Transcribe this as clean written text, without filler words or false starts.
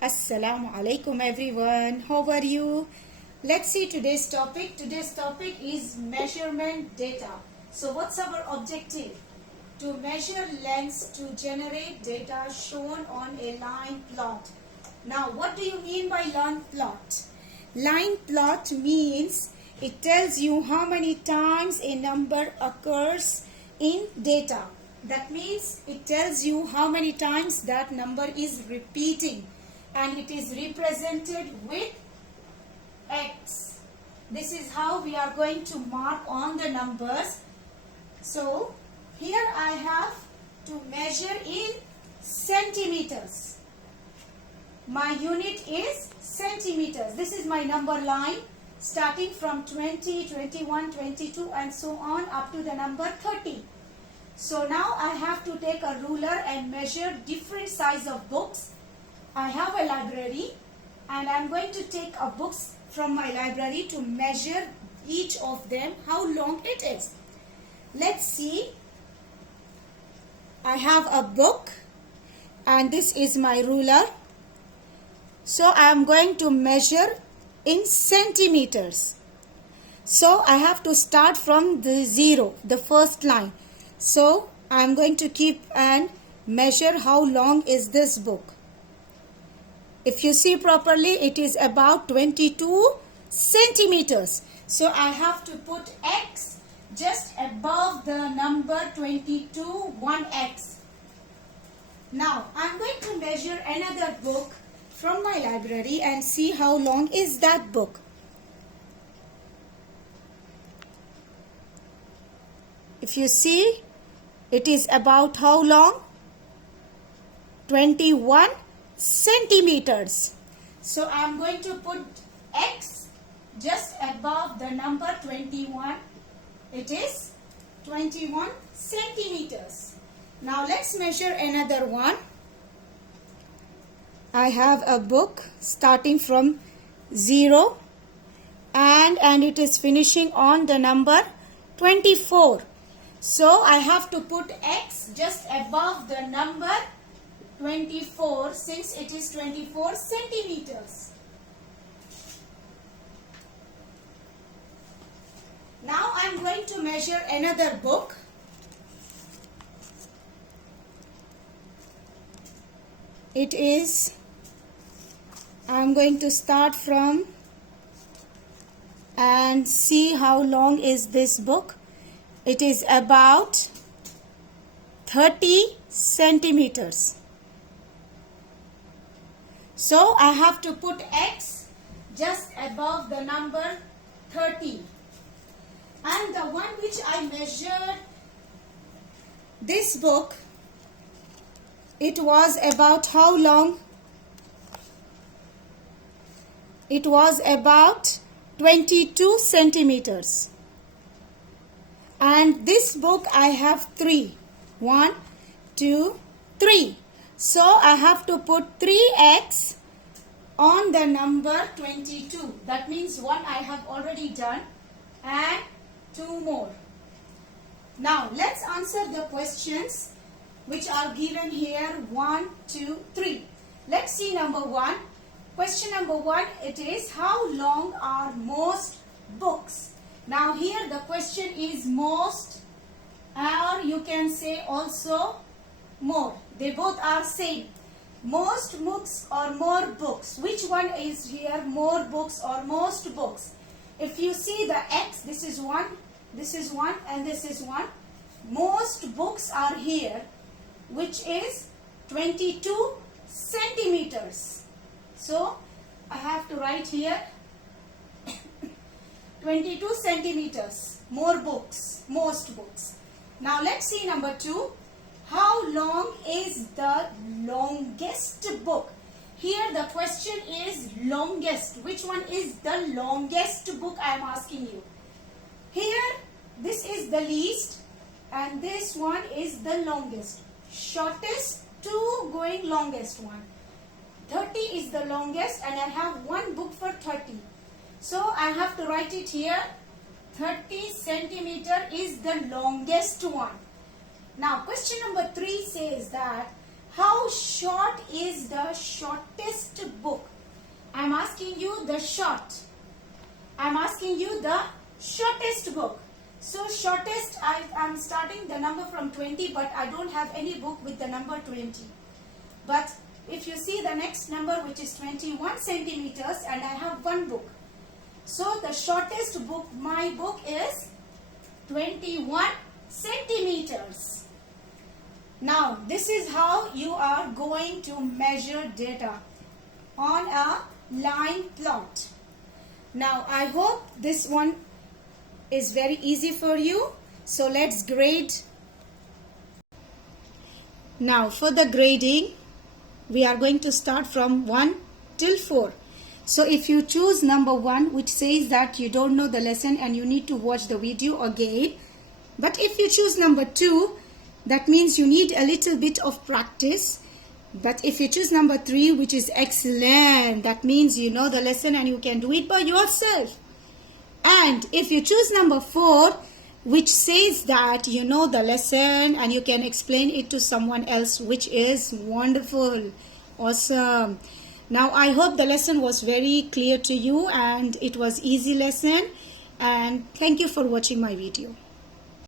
Assalamu alaikum everyone. How are you? Let's see today's topic. Today's topic is measurement data. So what's our objective? To measure lengths to generate data shown on a line plot. Now what do you mean by line plot? Line plot means it tells you how many times a number occurs in data. That means it tells you how many times that number is repeating, and it is represented with X. This is how we are going to mark on the numbers. So here I have to measure in centimeters. My unit is centimeters. This is my number line starting from 20, 21, 22 and so on up to the number 30. So now I have to take a ruler and measure different size of books. I have a library and I'm going to take a books from my library to measure each of them how long it is. Let's see. I have a book and this is my ruler. So I am going to measure in centimeters. So I have to start from the zero, the first line. So I am going to keep and measure how long is this book. If you see properly, it is about 22 centimeters. So I have to put X just above the number 22, 1X. Now I am going to measure another book from my library and see how long is that book. If you see, it is about how long? 21 centimeters. So I am going to put X just above the number 21. It is 21 centimeters. Now let's measure another one. I have a book starting from 0 and it is finishing on the number 24. So I have to put X just above the number 24 since it is 24 centimeters. Now I am going to measure another book. It is, I am going to start from and see how long is this book. It is about 30 centimeters. So I have to put X just above the number 30. And the one which I measured, this book, it was about how long? It was about 22 centimeters. And this book I have 3. 1, 2, 3. So I have to put 3x on the number 22. That means one I have already done and 2 more. Now let's answer the questions which are given here. 1, 2, 3. Let's see number 1. Question number 1, it is how long are most books? Now here the question is most, or you can say also more. They both are same. Most books or more books. Which one is here? More books or most books? If you see the X, this is 1, this is 1 and this is 1. Most books are here, which is 22 centimeters. So I have to write here 22 centimeters. More books, most books. Now let's see number 2. How long is the longest book? Here the question is longest. Which one is the longest book I am asking you? Here this is the least and this one is the longest. Shortest to going longest one. 30 is the longest and I have one book for 30. So I have to write it here. 30 centimeter is the longest one. Now question number 3 says that how short is the shortest the short. I'm asking you the shortest book. So shortest, I'm starting the number from 20, but I don't have any book with the number 20. But if you see the next number, which is 21 centimeters, and I have one book. So the shortest book, my book, is 21 centimeters. Now, this is how you are going to measure data on a line plot. Now, I hope this one is very easy for you. So let's grade. Now, for the grading, we are going to start from 1 till 4. So if you choose number 1, which says that you don't know the lesson and you need to watch the video again. But if you choose number 2, that means you need a little bit of practice. But if you choose number 3, which is excellent, that means you know the lesson and you can do it by yourself. And if you choose number 4, which says that you know the lesson and you can explain it to someone else, which is wonderful, awesome. Now I hope the lesson was very clear to you and it was easy lesson, and thank you for watching my video.